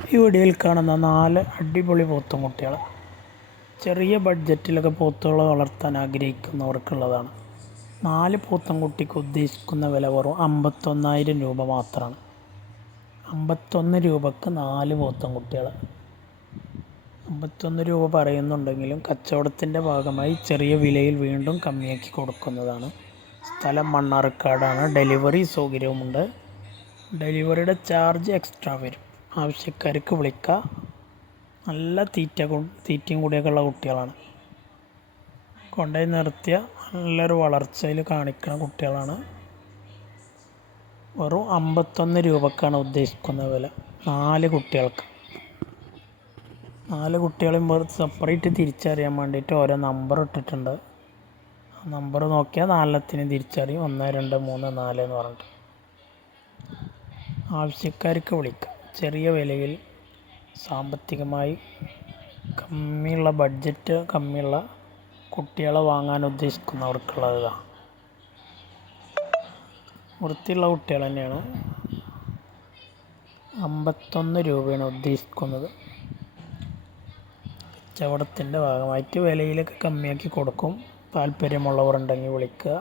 ഈ വീഡിയോയിൽ കാണുന്ന 4 അടിപൊളി പോത്തുംകുട്ടികൾ ചെറിയ ബഡ്ജറ്റിലൊക്കെ പോത്തുകളെ വളർത്താൻ ആഗ്രഹിക്കുന്നവർക്കുള്ളതാണ്. 4 പോത്തുംകുട്ടിക്ക് ഉദ്ദേശിക്കുന്ന വില വെറും 51,000 രൂപ മാത്രമാണ്. 51 രൂപക്ക് 4 പോത്തുംകുട്ടികൾ. 51 രൂപ പറയുന്നുണ്ടെങ്കിലും കച്ചവടത്തിൻ്റെ ഭാഗമായി ചെറിയ വിലയിൽ വീണ്ടും കമ്മിയാക്കി കൊടുക്കുന്നതാണ്. സ്ഥലം മണ്ണാർക്കാടാണ്. ഡെലിവറി സൗകര്യവുമുണ്ട്. ഡെലിവറിയുടെ ചാർജ് എക്സ്ട്രാ വരും. ആവശ്യക്കാർക്ക് വിളിക്കുക. നല്ല തീറ്റയും കൂടിയൊക്കെ ഉള്ള കുട്ടികളാണ്. കൊണ്ടുപോയി നിർത്തിയ നല്ലൊരു വളർച്ചയിൽ കാണിക്കുന്ന കുട്ടികളാണ്. വെറും 51 രൂപക്കാണ് ഉദ്ദേശിക്കുന്ന വില 4 കുട്ടികൾക്ക്. 4 കുട്ടികളെയും സെപ്പറേറ്റ് തിരിച്ചറിയാൻ വേണ്ടിയിട്ട് ഓരോ നമ്പർ ഇട്ടിട്ടുണ്ട്. ആ നമ്പർ നോക്കിയാൽ 4ത്തിനും തിരിച്ചറിയും. 1, 2, 3, 4 എന്ന് പറഞ്ഞിട്ട്. ആവശ്യക്കാർക്ക് വിളിക്കുക. ചെറിയ വിലയിൽ സാമ്പത്തികമായി കമ്മിയുള്ള ബഡ്ജറ്റ് കമ്മിയുള്ള കുട്ടികളെ വാങ്ങാൻ ഉദ്ദേശിക്കുന്നവർക്കുള്ളതാണ്. വൃത്തിയുള്ള കുട്ടികൾ തന്നെയാണ്. 51 രൂപയാണ് ഉദ്ദേശിക്കുന്നത്. കച്ചവടത്തിൻ്റെ ഭാഗമായിട്ട് വിലയിലൊക്കെ കമ്മിയാക്കി കൊടുക്കും. താല്പര്യമുള്ളവർ ഉണ്ടെങ്കിൽ വിളിക്കുക.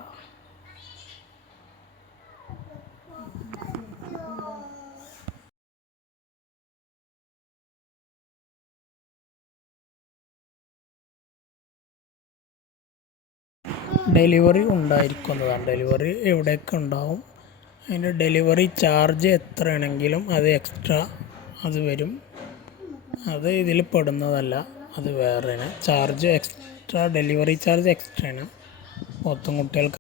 ഡെലിവറി ഉണ്ടായിരിക്കുന്നതാണ്. ഡെലിവറി എവിടെയൊക്കെ ഉണ്ടാവും. അതിൻ്റെ ഡെലിവറി ചാർജ് എത്രയാണെങ്കിലും അത് എക്സ്ട്രാ അത് വരും. അത് ഇതിൽ പെടുന്നതല്ല, അത് വേറെയാണ്. Charge extra, delivery charge extra ആണ്. പോത്തുംകുട്ടികൾക്ക്